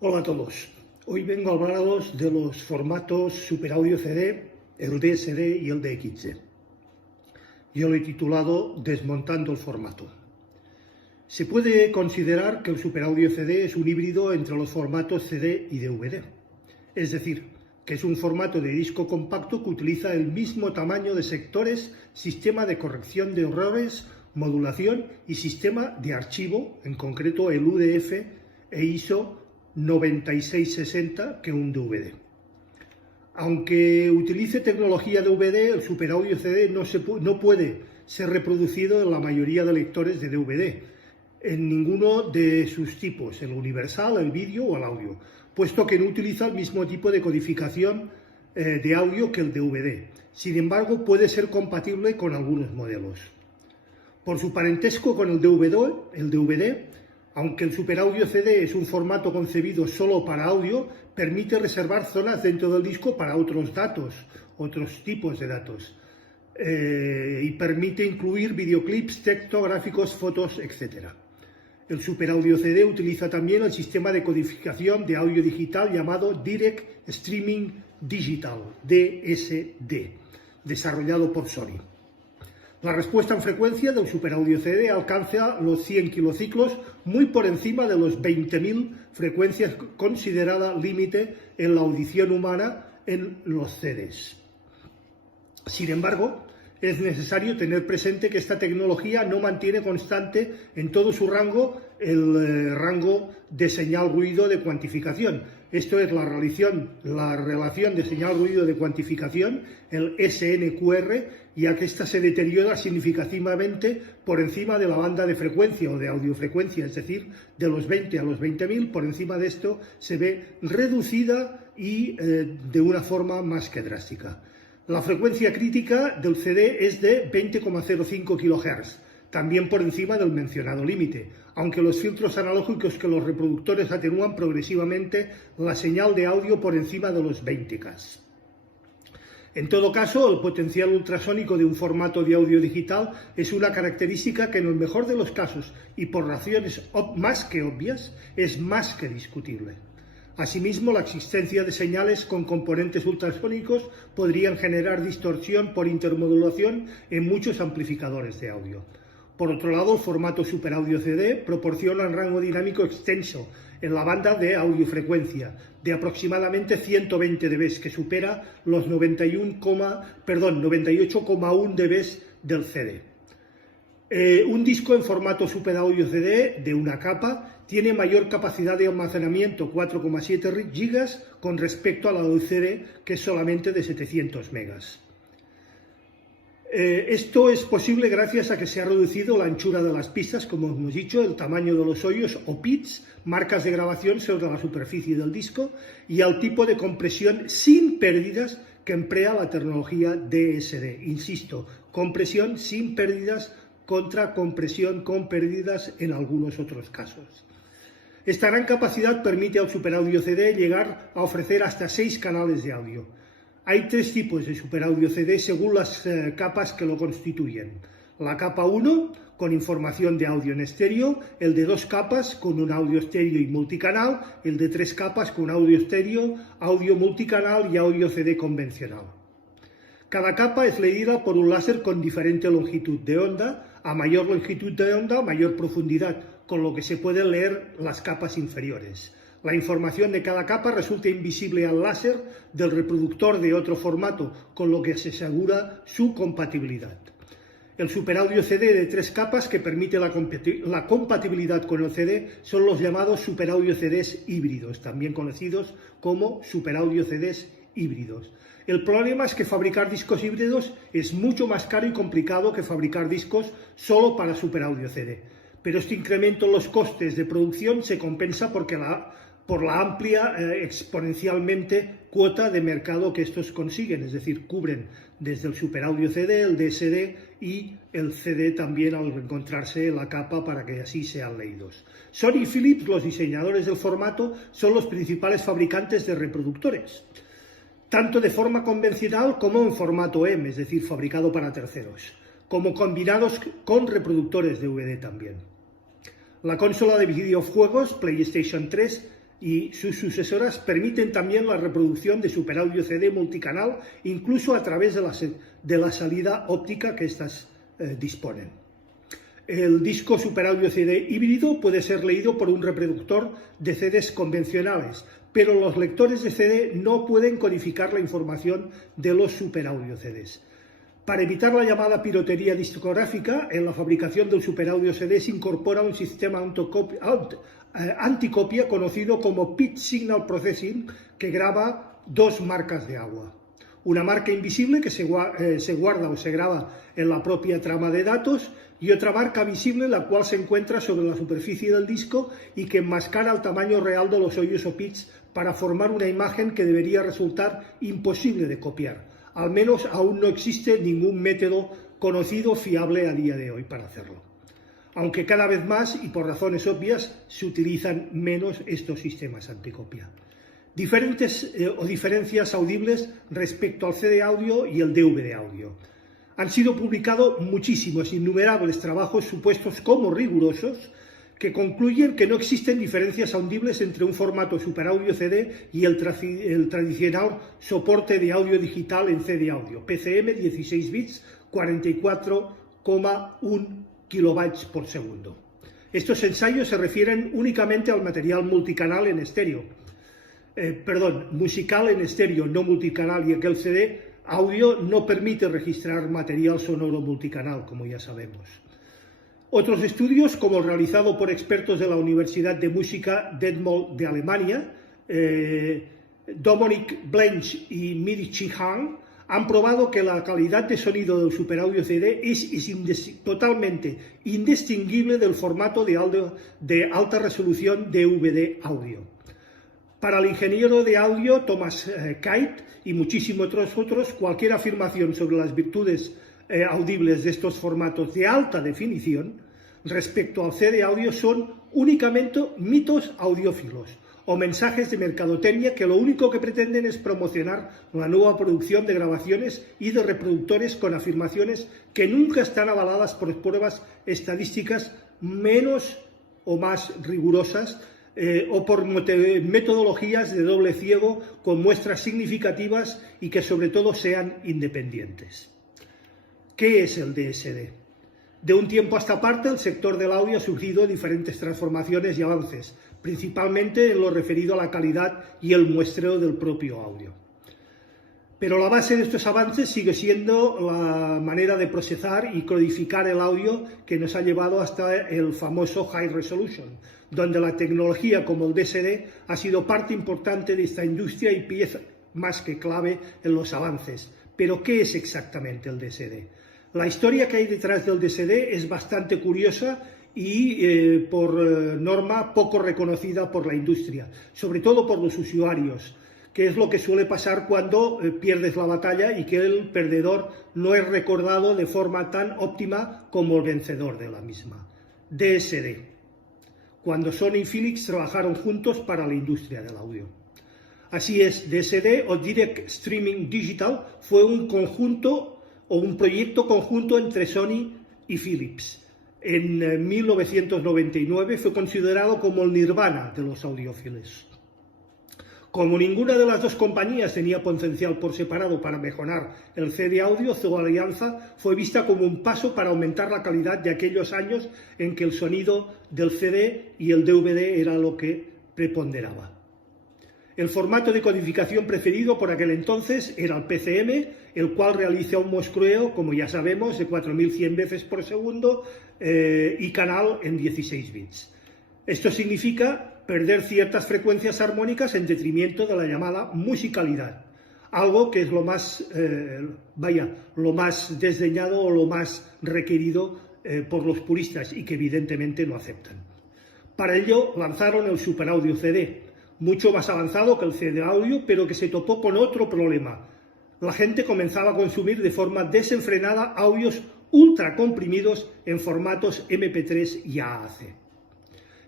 Hola a todos. Hoy vengo a hablaros de los formatos Super Audio CD, el DSD y el DXD. Yo lo he titulado Desmontando el formato. Se puede considerar que el Super Audio CD es un híbrido entre los formatos CD y DVD. Es decir, que es un formato de disco compacto que utiliza el mismo tamaño de sectores, sistema de corrección de errores, modulación y sistema de archivo, en concreto el UDF e ISO 9660 que un DVD. Aunque utilice tecnología DVD, el Super Audio CD no puede ser reproducido en la mayoría de lectores de DVD, en ninguno de sus tipos, el universal, el vídeo o el audio, puesto que no utiliza el mismo tipo de codificación de audio que el DVD. Sin embargo, puede ser compatible con algunos modelos. Por su parentesco con el DVD, aunque el Super Audio CD es un formato concebido solo para audio, permite reservar zonas dentro del disco para otros datos, otros tipos de datos, y permite incluir videoclips, texto, gráficos, fotos, etc. El Super Audio CD utiliza también el sistema de codificación de audio digital llamado Direct Streaming Digital, DSD, desarrollado por Sony. La respuesta en frecuencia del Super Audio CD alcanza los 100 kilociclos, muy por encima de los 20.000 frecuencias considerada límite en la audición humana en los CDs. Sin embargo, es necesario tener presente que esta tecnología no mantiene constante en todo su rango el rango de señal-ruido de cuantificación. Esto es la relación de señal-ruido de cuantificación, el SNQR, ya que ésta se deteriora significativamente por encima de la banda de frecuencia o de audiofrecuencia, es decir, de los 20 a los 20.000, por encima de esto se ve reducida y de una forma más que drástica. La frecuencia crítica del CD es de 20,05 kHz, también por encima del mencionado límite, aunque los filtros analógicos que los reproductores atenúan progresivamente la señal de audio por encima de los 20 kHz. En todo caso, el potencial ultrasónico de un formato de audio digital es una característica que en el mejor de los casos, y por razones más que obvias, es más que discutible. Asimismo, la existencia de señales con componentes ultrasónicos podrían generar distorsión por intermodulación en muchos amplificadores de audio. Por otro lado, el formato Super Audio CD proporciona un rango dinámico extenso en la banda de audiofrecuencia de aproximadamente 120 dB, que supera los 98,1 dB del CD. Un disco en formato Super Audio CD de una capa tiene mayor capacidad de almacenamiento, 4,7 GB, con respecto a la del CD, que es solamente de 700 megas. Esto es posible gracias a que se ha reducido la anchura de las pistas, como hemos dicho, el tamaño de los hoyos o pits, marcas de grabación sobre la superficie del disco, y al tipo de compresión sin pérdidas que emplea la tecnología DSD. Insisto, compresión sin pérdidas contra compresión con pérdidas en algunos otros casos. Esta gran capacidad permite al Super Audio CD llegar a ofrecer hasta 6 canales de audio. Hay 3 tipos de Super Audio CD según las capas que lo constituyen. La capa 1, con información de audio en estéreo, el de 2 capas con un audio estéreo y multicanal, el de 3 capas con audio estéreo, audio multicanal y audio CD convencional. Cada capa es leída por un láser con diferente longitud de onda. A mayor longitud de onda, mayor profundidad, con lo que se pueden leer las capas inferiores. La información de cada capa resulta invisible al láser del reproductor de otro formato, con lo que se asegura su compatibilidad. El Super Audio CD de 3 capas que permite la compatibilidad con el CD son los llamados Super Audio CDs híbridos, también conocidos como Super Audio CDs híbridos. El problema es que fabricar discos híbridos es mucho más caro y complicado que fabricar discos solo para Super Audio CD. Pero este incremento en los costes de producción se compensa por la amplia exponencialmente cuota de mercado que estos consiguen, es decir, cubren desde el Super Audio CD, el DSD y el CD también al encontrarse la capa para que así sean leídos. Sony y Philips, los diseñadores del formato, son los principales fabricantes de reproductores, tanto de forma convencional como en formato M, es decir, fabricado para terceros, como combinados con reproductores DVD también. La consola de videojuegos PlayStation 3 y sus sucesoras permiten también la reproducción de superaudio CD multicanal, incluso a través de la salida óptica que éstas disponen. El disco superaudio CD híbrido puede ser leído por un reproductor de CDs convencionales, pero los lectores de CD no pueden codificar la información de los superaudio CDs. Para evitar la llamada piratería discográfica, en la fabricación del superaudio CD se incorpora un sistema anticopia conocido como Pitch Signal Processing, que graba dos marcas de agua. Una marca invisible que se guarda o se graba en la propia trama de datos, y otra marca visible la cual se encuentra sobre la superficie del disco y que enmascara el tamaño real de los hoyos o pits para formar una imagen que debería resultar imposible de copiar. Al menos aún no existe ningún método conocido fiable a día de hoy para hacerlo. Aunque cada vez más, y por razones obvias, se utilizan menos estos sistemas anticopia. Diferencias audibles respecto al CD audio y el DVD audio. Han sido publicados muchísimos, innumerables trabajos supuestos como rigurosos que concluyen que no existen diferencias audibles entre un formato superaudio CD y el tradicional soporte de audio digital en CD audio, PCM 16 bits, 44,1 kilobytes por segundo. Estos ensayos se refieren únicamente al material multicanal en estéreo, musical en estéreo, no multicanal, y aquel CD audio no permite registrar material sonoro multicanal, como ya sabemos. Otros estudios, como el realizado por expertos de la Universidad de Música Detmold de Alemania, Dominik Blench y Michi Han, han probado que la calidad de sonido del superaudio CD es totalmente indistinguible del formato de alta resolución DVD audio. Para el ingeniero de audio Thomas Kite y muchísimos otros, cualquier afirmación sobre las virtudes audibles de estos formatos de alta definición respecto al CD audio son únicamente mitos audiófilos o mensajes de mercadotecnia que lo único que pretenden es promocionar la nueva producción de grabaciones y de reproductores con afirmaciones que nunca están avaladas por pruebas estadísticas menos o más rigurosas o por metodologías de doble ciego con muestras significativas y que sobre todo sean independientes. ¿Qué es el DSD? De un tiempo a esta parte, el sector del audio ha sufrido diferentes transformaciones y avances, principalmente en lo referido a la calidad y el muestreo del propio audio. Pero la base de estos avances sigue siendo la manera de procesar y codificar el audio que nos ha llevado hasta el famoso High Resolution, donde la tecnología como el DSD ha sido parte importante de esta industria y pieza más que clave en los avances. Pero, ¿qué es exactamente el DSD? La historia que hay detrás del DSD es bastante curiosa y, por norma, poco reconocida por la industria, sobre todo por los usuarios, que es lo que suele pasar cuando pierdes la batalla y que el perdedor no es recordado de forma tan óptima como el vencedor de la misma. DSD. Cuando Sony y Philips trabajaron juntos para la industria del audio. Así es, DSD o Direct Streaming Digital fue un conjunto o un proyecto conjunto entre Sony y Philips. En 1999 fue considerado como el nirvana de los audiófilos. Como ninguna de las dos compañías tenía potencial por separado para mejorar el CD audio, su alianza fue vista como un paso para aumentar la calidad de aquellos años en que el sonido del CD y el DVD era lo que preponderaba. El formato de codificación preferido por aquel entonces era el PCM, el cual realiza un muestreo, como ya sabemos, de 4100 veces por segundo y canal en 16 bits. Esto significa perder ciertas frecuencias armónicas en detrimento de la llamada musicalidad, algo que es lo más desdeñado o lo más requerido por los puristas y que evidentemente no aceptan. Para ello lanzaron el superaudio CD, mucho más avanzado que el CD audio, pero que se topó con otro problema. La gente comenzaba a consumir de forma desenfrenada audios ultra comprimidos en formatos MP3 y AAC.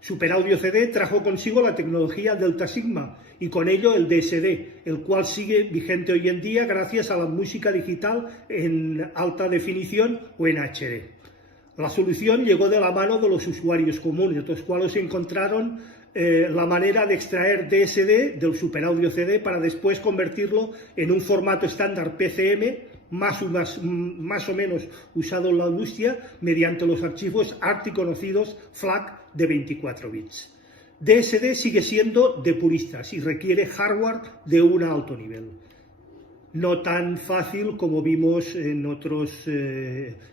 Superaudio CD trajo consigo la tecnología Delta Sigma y con ello el DSD, el cual sigue vigente hoy en día gracias a la música digital en alta definición o en HD. La solución llegó de la mano de los usuarios comunes, los cuales encontraron la manera de extraer DSD del superaudio CD para después convertirlo en un formato estándar PCM, más o menos usado en la industria, mediante los archivos ART conocidos FLAC de 24 bits. DSD sigue siendo de puristas y requiere hardware de un alto nivel. No tan fácil como vimos en otros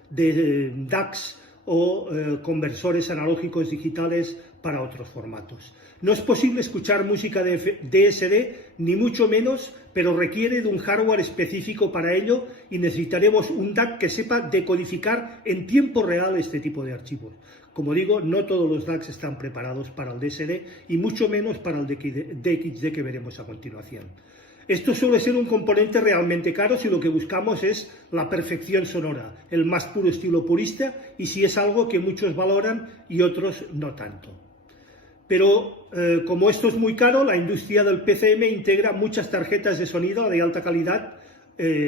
DACs o conversores analógicos digitales para otros formatos. No es posible escuchar música de DSD, ni mucho menos, pero requiere de un hardware específico para ello y necesitaremos un DAC que sepa decodificar en tiempo real este tipo de archivos. Como digo, no todos los DACs están preparados para el DSD y mucho menos para el DXD que veremos a continuación. Esto suele ser un componente realmente caro si lo que buscamos es la perfección sonora, el más puro estilo purista, y si es algo que muchos valoran y otros no tanto. Pero como esto es muy caro, la industria del PCM integra muchas tarjetas de sonido de alta calidad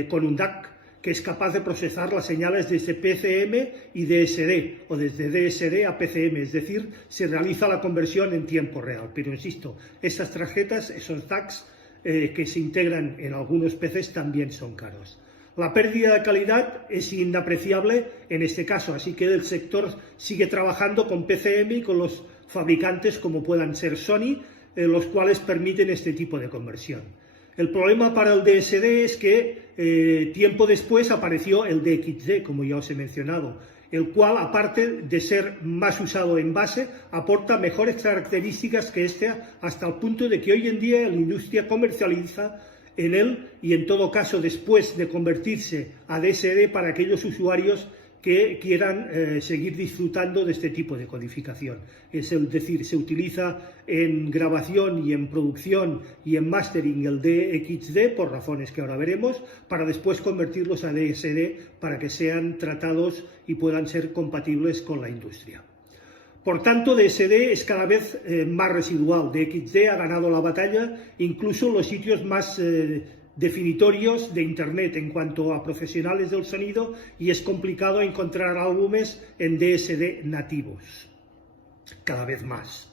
con un DAC que es capaz de procesar las señales desde PCM y DSD, o desde DSD a PCM, es decir, se realiza la conversión en tiempo real. Pero insisto, estas tarjetas, esos DACs, que se integran en algunos PCs también son caros. La pérdida de calidad es inapreciable en este caso, así que el sector sigue trabajando con PCM y con los fabricantes como puedan ser Sony, los cuales permiten este tipo de conversión. El problema para el DSD es que tiempo después apareció el DXD, como ya os he mencionado, el cual, aparte de ser más usado en base, aporta mejores características que este, hasta el punto de que hoy en día la industria comercializa en él y en todo caso después de convertirse a DSD para aquellos usuarios que quieran seguir disfrutando de este tipo de codificación. Es decir, se utiliza en grabación y en producción y en mastering el DXD, por razones que ahora veremos, para después convertirlos a DSD para que sean tratados y puedan ser compatibles con la industria. Por tanto, DSD es cada vez más residual. DXD ha ganado la batalla incluso en los sitios más definitorios de Internet en cuanto a profesionales del sonido, y es complicado encontrar álbumes en DSD nativos, cada vez más.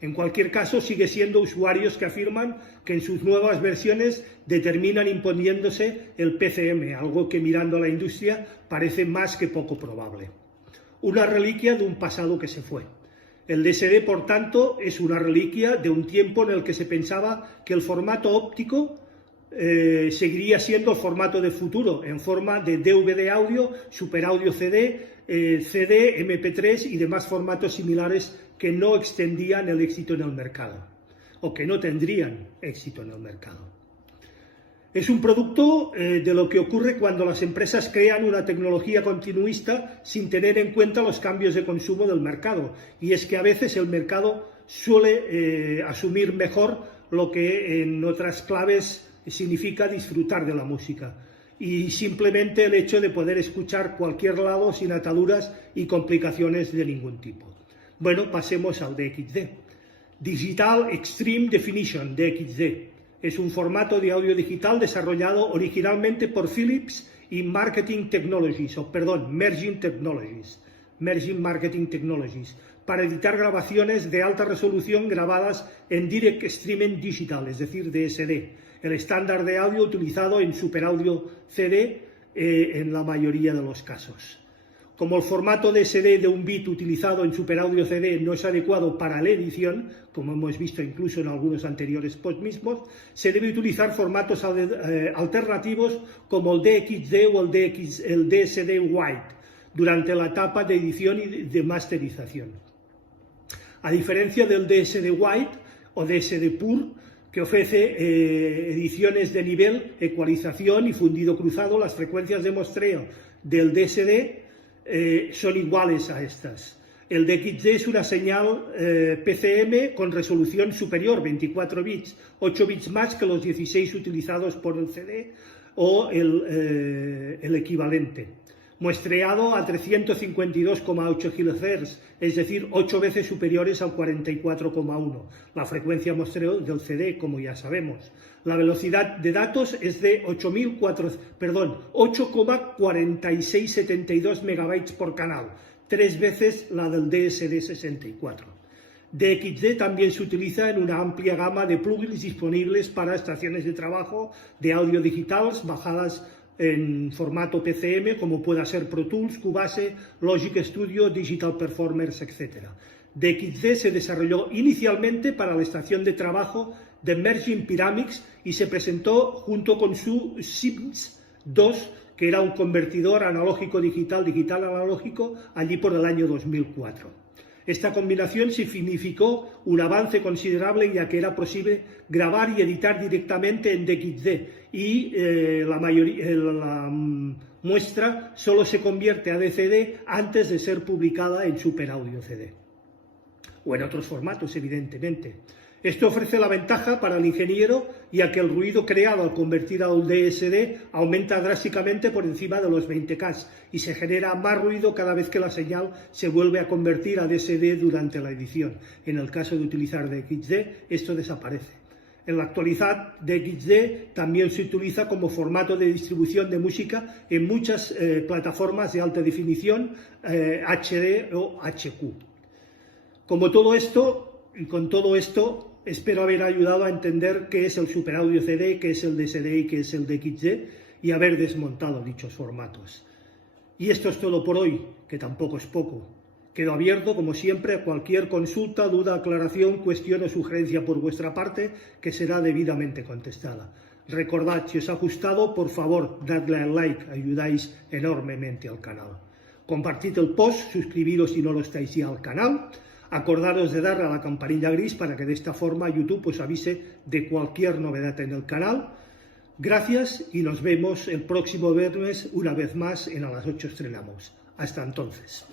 En cualquier caso, sigue siendo usuarios que afirman que en sus nuevas versiones determinan imponiéndose el PCM, algo que mirando a la industria parece más que poco probable. Una reliquia de un pasado que se fue. El DSD, por tanto, es una reliquia de un tiempo en el que se pensaba que el formato óptico seguiría siendo el formato de futuro, en forma de DVD audio, superaudio CD, CD, MP3 y demás formatos similares que no extendían el éxito en el mercado, o que no tendrían éxito en el mercado. Es un producto de lo que ocurre cuando las empresas crean una tecnología continuista sin tener en cuenta los cambios de consumo del mercado, y es que a veces el mercado suele asumir mejor lo que en otras claves significa disfrutar de la música, y simplemente el hecho de poder escuchar cualquier lado sin ataduras y complicaciones de ningún tipo. Bueno, pasemos al DXD. Digital Extreme Definition, DXD. Es un formato de audio digital desarrollado originalmente por Philips y Merging Marketing Technologies, para editar grabaciones de alta resolución grabadas en Direct Streaming Digital, es decir, DSD, el estándar de audio utilizado en superaudio CD en la mayoría de los casos. Como el formato DSD de un bit utilizado en superaudio CD no es adecuado para la edición, como hemos visto incluso en algunos anteriores posts mismos, se debe utilizar formatos alternativos como el DXD o el DSD White durante la etapa de edición y de masterización. A diferencia del DSD White o DSD Pur, que ofrece ediciones de nivel, ecualización y fundido cruzado, las frecuencias de muestreo del DSD son iguales a estas. El DXD es una señal PCM con resolución superior, 24 bits, 8 bits más que los 16 utilizados por el CD o el equivalente. Muestreado a 352,8 GHz, es decir, 8 veces superiores al 44,1, la frecuencia muestreo del CD, como ya sabemos. La velocidad de datos es de 8,4672 megabytes por canal, 3 veces la del DSD 64. DXD también se utiliza en una amplia gama de plugins disponibles para estaciones de trabajo de audio digitales bajadas en formato PCM, como pueda ser Pro Tools, Cubase, Logic Studio, Digital Performers, etc. DXD se desarrolló inicialmente para la estación de trabajo de Emerging Pyramids y se presentó junto con su SIMS 2, que era un convertidor analógico-digital, digital-analógico, allí por el año 2004. Esta combinación significó un avance considerable, ya que era posible grabar y editar directamente en DXD y la muestra solo se convierte a DCD antes de ser publicada en Super Audio CD o en otros formatos, evidentemente. Esto ofrece la ventaja para el ingeniero, ya que el ruido creado al convertir a un DSD aumenta drásticamente por encima de los 20K y se genera más ruido cada vez que la señal se vuelve a convertir a DSD durante la edición. En el caso de utilizar DXD, esto desaparece. En la actualidad, DXD también se utiliza como formato de distribución de música en muchas plataformas de alta definición, HD o HQ. Con todo esto, espero haber ayudado a entender qué es el Super Audio CD, qué es el DSD y qué es el DXD y haber desmontado dichos formatos. Y esto es todo por hoy, que tampoco es poco. Quedo abierto, como siempre, a cualquier consulta, duda, aclaración, cuestión o sugerencia por vuestra parte, que será debidamente contestada. Recordad, si os ha gustado, por favor, dadle al like, ayudáis enormemente al canal. Compartid el post, suscribiros si no lo estáis ya al canal. Acordaros de darle a la campanilla gris para que de esta forma YouTube os avise de cualquier novedad en el canal. Gracias y nos vemos el próximo viernes una vez más en A las 8 estrenamos. Hasta entonces.